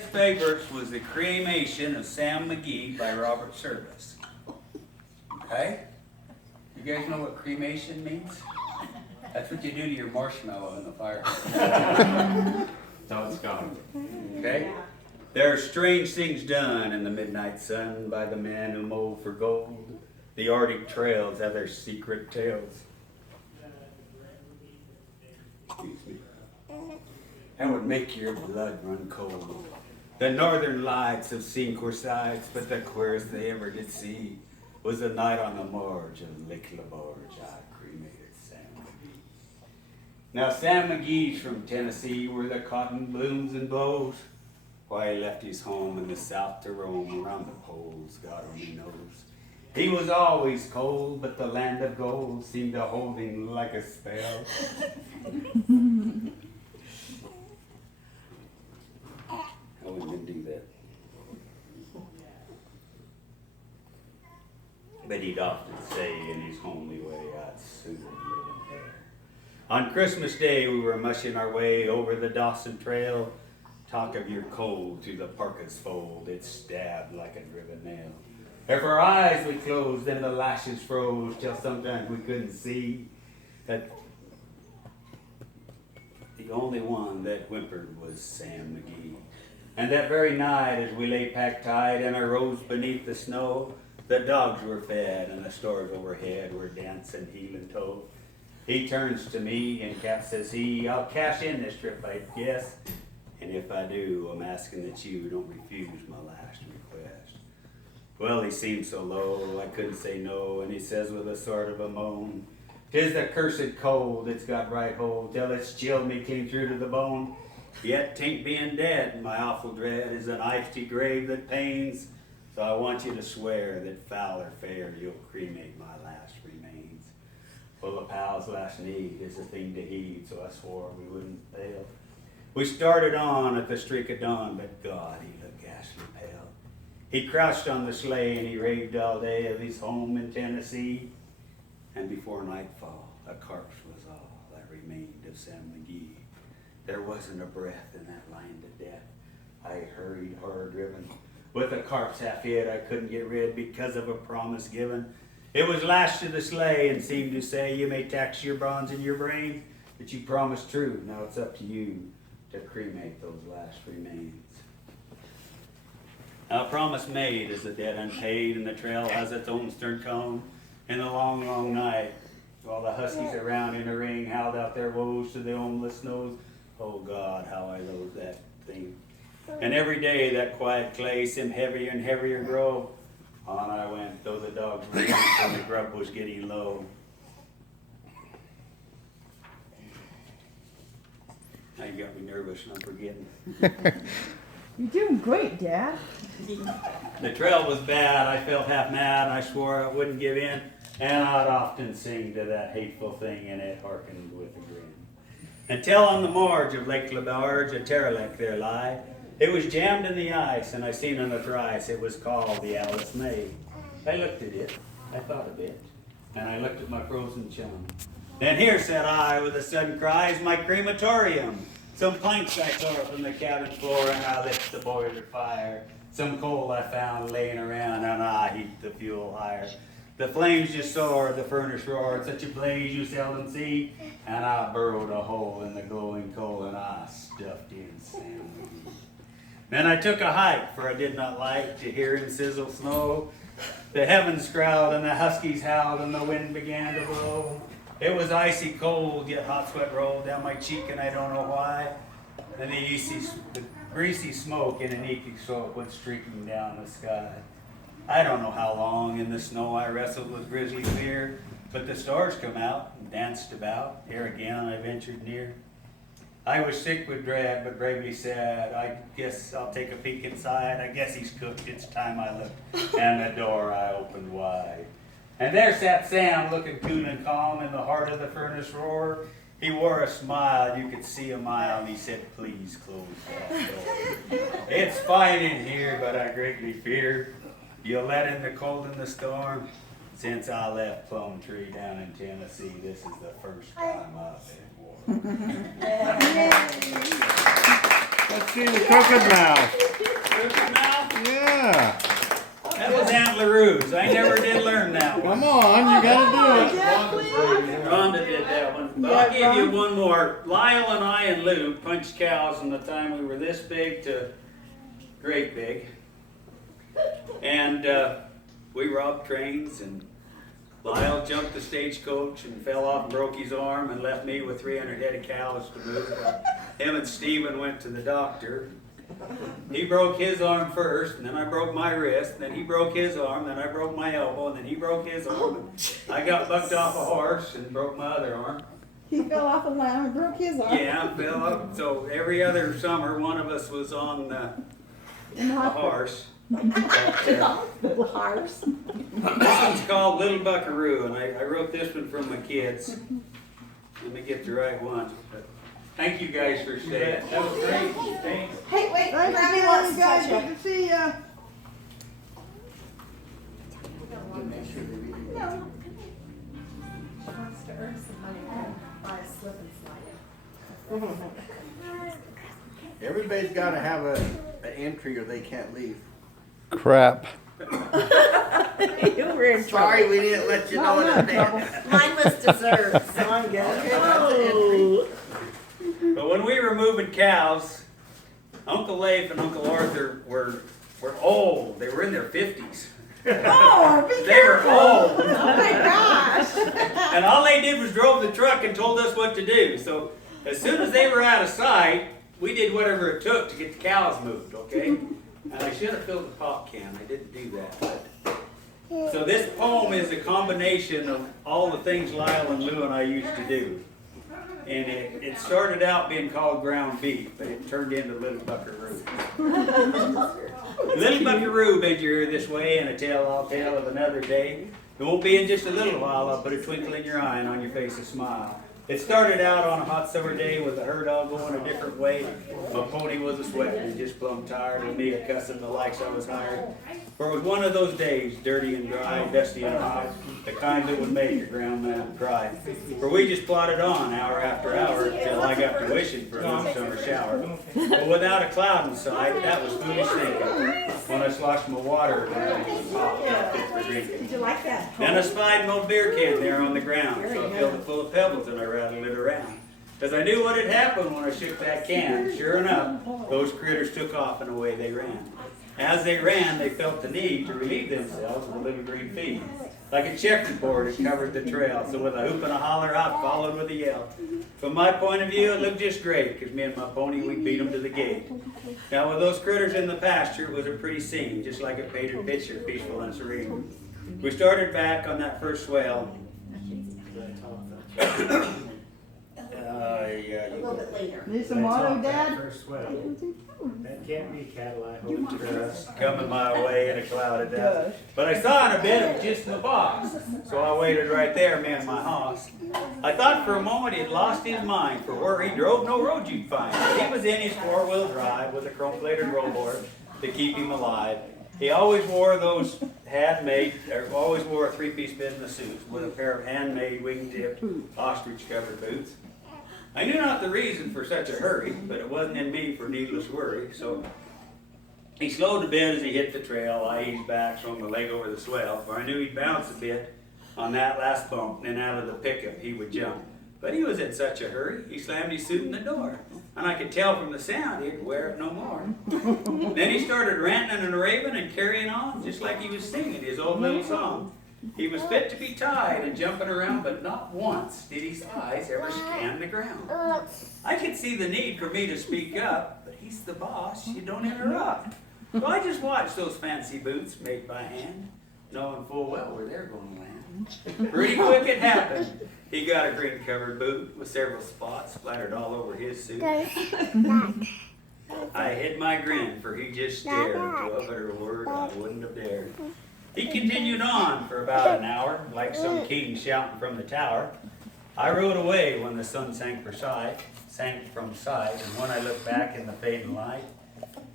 dad's favorites was the Cremation of Sam McGee by Robert Service. Okay? You guys know what cremation means? That's what you do to your marshmallow in the fire. No, it's gone. Okay? There are strange things done in the midnight sun by the men who mold for gold. The Arctic trails have their secret tales. Excuse me. That would make your blood run cold. The northern lights have seen queer sights, but the queerest they ever did see was the night on the marge of Lake LaBarge. I cremated Sam McGee. Now Sam McGee's from Tennessee, where the cotton blooms and blows. Why he left his home in the south to roam around the poles, God only knows. He was always cold, but the land of gold seemed to hold him like a spell. I wouldn't do that. But he'd often say in his homely way, I'd sooner live in there. On Christmas Day, we were mushing our way over the Dawson Trail. Talk of your cold to the parka's fold, it stabbed like a driven nail. If our eyes we closed, then the lashes froze, till sometimes we couldn't see that the only one that whimpered was Sam McGee. And that very night, as we lay packed tight in our rows beneath the snow, the dogs were fed and the stars overhead were dancing heel and toe. He turns to me and Cap says he, I'll cash in this trip, I guess. And if I do, I'm asking that you don't refuse my last request. Well, he seemed so low, I couldn't say no, and he says with a sort of a moan, 'Tis the cursed cold, it's got right hold, till it's chilled me clean through to the bone. Yet 'tain't being dead, my awful dread is an icy grave that pains. So I want you to swear that foul or fair, you'll cremate my last remains. Well, the pal's last need is a thing to heed, so I swore we wouldn't fail. We started on at the streak of dawn, but God, he looked ghastly pale. He crouched on the sleigh and he raved all day of his home in Tennessee. And before nightfall, a corpse was all that remained of Sam McGee. There wasn't a breath in that line to death. I hurried, horror-driven. With the corpse half hid, I couldn't get rid because of a promise given. It was lashed to the sleigh and seemed to say, you may tax your bonds in your brain, but you promised true. Now it's up to you to cremate those last remains. Now, a promise made is a debt unpaid, and the trail has its own stern tone. In the long, long night, while the huskies around in a ring howled out their woes to the homeless snows, oh God, how I loathe that thing. And every day that quiet clay seemed heavier and heavier grow. On I went, though the dogs were young and the grub was getting low. Now you got me nervous and I'm forgetting. You're doing great, Dad. The trail was bad, I felt half mad, I swore I wouldn't give in, and I'd often sing to that hateful thing, and it hearkened with a grin. Until on the marge of Lake LaBarge, a derelict there lie. It was jammed in the ice, and I seen on the thrice, it was called the Alice May. I looked at it, I thought a bit, and I looked at my frozen chum. Then here, said I, with a sudden cry, is my crematorium. Some planks I tore from the cabin floor, and I lit the boiler fire. Some coal I found laying around, and I heaped the fuel higher. The flames just soared, the furnace roared, such a blaze you seldom see. And I burrowed a hole in the glowing coal, and I stuffed in Sam McGee. Then I took a hike, for I did not like to hear him sizzle snow. The heavens growled, and the huskies howled, and the wind began to blow. It was icy cold, yet hot sweat rolled down my cheek, and I don't know why. And the greasy smoke in an eking smoke went streaking down the sky. I don't know how long in the snow I wrestled with grisly fear, but the stars come out and danced about. Here again I ventured near. I was sick with dread, but bravely said, I guess I'll take a peek inside. I guess he's cooked, it's time I looked, and the door I opened wide. And there sat Sam, looking cool and calm in the heart of the furnace roar. He wore a smile, you could see a mile, and he said, please close that door. It's fine in here, but I greatly fear you'll let in the cold and the storm. Since I left Plum Tree down in Tennessee, this is the first time I've been warm. Let's see the crooked mouth. because I never did learn that one. Come on, you gotta do it. Dad, please. Rhonda did that one. But Yeah, I'll give you Ron. one more. Lyle and I and Lou punched cows from the time we were this big to great big. And we robbed trains, and Lyle jumped the stagecoach and fell off and broke his arm and left me with 300 head of cows to move. Him and Stephen went to the doctor. He broke his arm first, and then I broke my wrist, and then he broke his arm, then I broke my elbow, and then he broke his arm. I got bucked off a horse and broke my other arm. He fell off a lamb and broke his arm. Yeah, fell up. So every other summer, one of us was on a horse. The horse. This one's called Little Buckaroo, and I wrote this one from my kids. Let me get the right one. But thank you guys for staying. That was great. Thanks. Hey, wait, Thanks for Grammy being wants on, to guys. touch Good you. to see ya. She wants to earn some money and buy a slip and slide. Everybody's gotta have an entry or they can't leave. Crap. You were in Sorry, we didn't let you know No, in no advance. Mine was dessert. So I'm good. Oh. But when we were moving cows, Uncle Leif and Uncle Arthur were old. They were in their 50s. Oh, be They were careful. old. Oh my gosh. And all they did was drove the truck and told us what to do. So as soon as they were out of sight, we did whatever it took to get the cows moved, okay? And I should have filled the pop can. I didn't do that. But. So this poem is a combination of all the things Lyle and Lou and I used to do. And it started out being called ground beef, but it turned into Little Buckaroo. Little Buckaroo bid you here this way, and a tale I'll tell of another day. It won't be in just a little while, I'll put a twinkle in your eye and on your face a smile. It started out on a hot summer day with the herd all going a different way. My pony was a sweating and just plumb tired of me a cussing the likes I was hired. For it was one of those days, dirty and dry, dusty and hot, the kind that would make your ground man cry. For we just plodded on hour after hour till I got to wishing for a good summer shower. But without a cloud in sight, that was foolish thinking. When I sloshed my water and it was hot, not fit for drinking. Did you like that? Then I spied an old beer can there on the ground, so I filled it full of pebbles and I rattled it around. Because I knew what had happened when I shook that can. Sure enough, those critters took off and away they ran. As they ran, they felt the need to relieve themselves with a little green feed. Like a checkerboard, it covered the trail, so with a hoop and a holler, I followed with a yell. From my point of view, it looked just great, because me and my pony, we beat them to the gate. Now, with those critters in the pasture, it was a pretty scene, just like a painted picture, peaceful and serene. We started back on that first swell. A little bit later. Need some water, Dad? First swell. That can't be cattle, I hope. Trust coming my way in a cloud of dust. But I saw in a bit of just in the box, so I waited right there, me and my hoss. I thought for a moment he'd lost his mind, for where he drove no road you'd find. He was in his four-wheel drive with a chrome-plated rollboard to keep him alive. He always wore those always wore a three-piece business suit with a pair of handmade wing-tipped ostrich-covered boots. I knew not the reason for such a hurry, but it wasn't in me for needless worry, so he slowed a bit as he hit the trail. I eased back, swung my leg over the swell, for I knew he'd bounce a bit on that last bump, and then out of the pickup he would jump. But he was in such a hurry, he slammed his suit in the door, and I could tell from the sound he'd wear it no more. Then he started ranting and raving and carrying on, just like he was singing his old little song. He was fit to be tied and jumping around, but not once did his eyes ever scan the ground. I could see the need for me to speak up, but he's the boss, you don't interrupt. So I just watched those fancy boots made by hand, knowing full well where they're going to land. Pretty quick it happened. He got a green-covered boot with several spots splattered all over his suit. I hid my grin, for he just stared. To utter a word I wouldn't have dared. He continued on for about an hour, like some king shouting from the tower. I rode away when the sun sank from sight, and when I looked back in the fading light,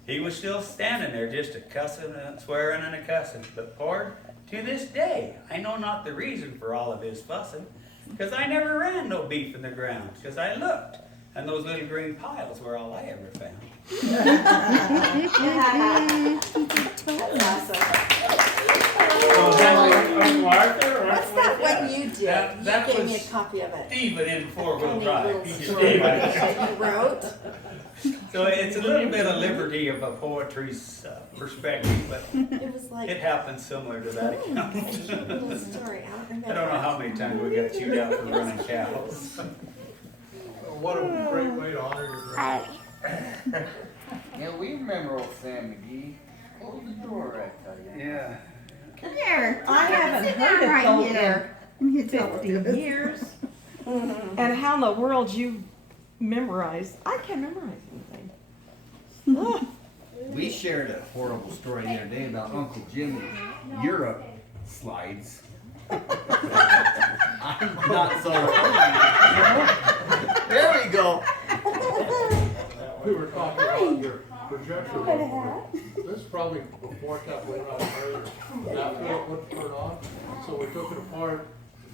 he was still standing there just a-cussing and swearing and a-cussing. But Pord, to this day, I know not the reason for all of his fussing, because I never ran no beef in the ground, because I looked, and those little green piles were all I ever found. That's awesome. So That You gave me a was copy of it. Steven in four-wheel Funny drive. little He just story gave it. that you wrote. So it's a little bit of liberty of a poetry's perspective, but It was like it happens similar to that account. a cute little story. I don't remember. I don't know how many times we got chewed out for running cows. What a great way to honor your grandpa. Yeah, we remember old Sam McGee. Close the door, I tell you. Yeah. Come here. I haven't Sit heard down it right all here. in 50 50 years. And how in the world you memorize? I can't memorize anything. We shared a horrible story the other day about Uncle Jimmy's Europe slides. I'm not so There we go. We were talking about your projector. This is probably before Kathleen and I were married, after it would turn on. So we took it apart,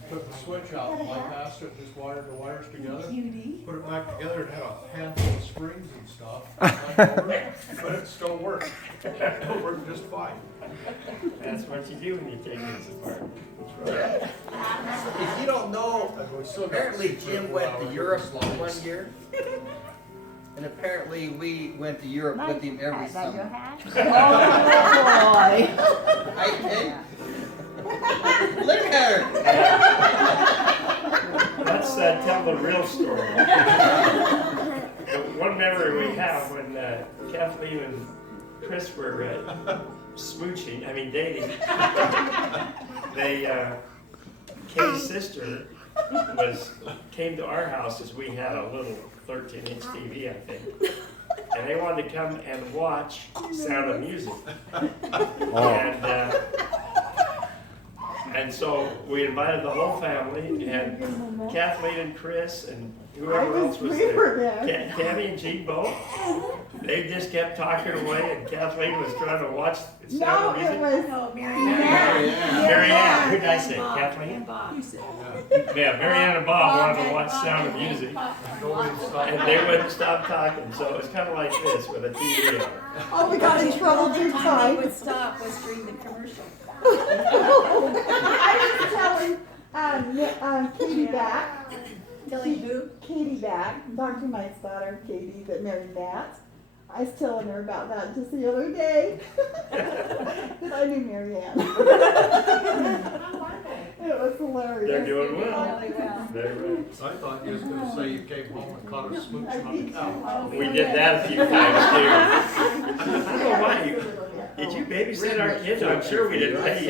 took the switch out, bypassed it, just wired the wires together. Put it back together and had a handful of springs and stuff. left over, But it still worked. It worked just fine. That's what you do when you take this apart. If you don't know, And we still got apparently 6 or Jim 4 went to hours Europe of slides. 1 year. And apparently we went to Europe with him every summer. Oh boy. I think. Look at her. Let's tell the real story. The one memory we have when Kathleen and Chris were smooching, dating, Kay's sister came to our house as we had a little 13-inch TV, I think. And they wanted to come and watch Sound of Music. And so we invited the whole family, and Kathleen and Chris and whoever else was we were there. there. Tammy and Jean both. They just kept talking away, and Kathleen was trying to watch Sound No, of it Music. was Mary Ann, who did I say? Kathleen? Yeah, Mary Ann and Bob wanted to watch Sound of Music, and they wouldn't stop talking. So it was kind of like this with a TV on. Oh, we got in trouble The big only time time. they would stop was during the commercial. I was telling Katie back. Telling who? Katie back, Dr. Mike's daughter, Katie, that married Matt. I was telling her about that just the other day. Because I knew Mary Ann. It was hilarious. They're doing well. Really well. Very well. I thought you was gonna say you came home and caught her smooching on the couch. We did that a few times too. I don't know why. Did you babysit our kids? I'm sure we didn't pay you.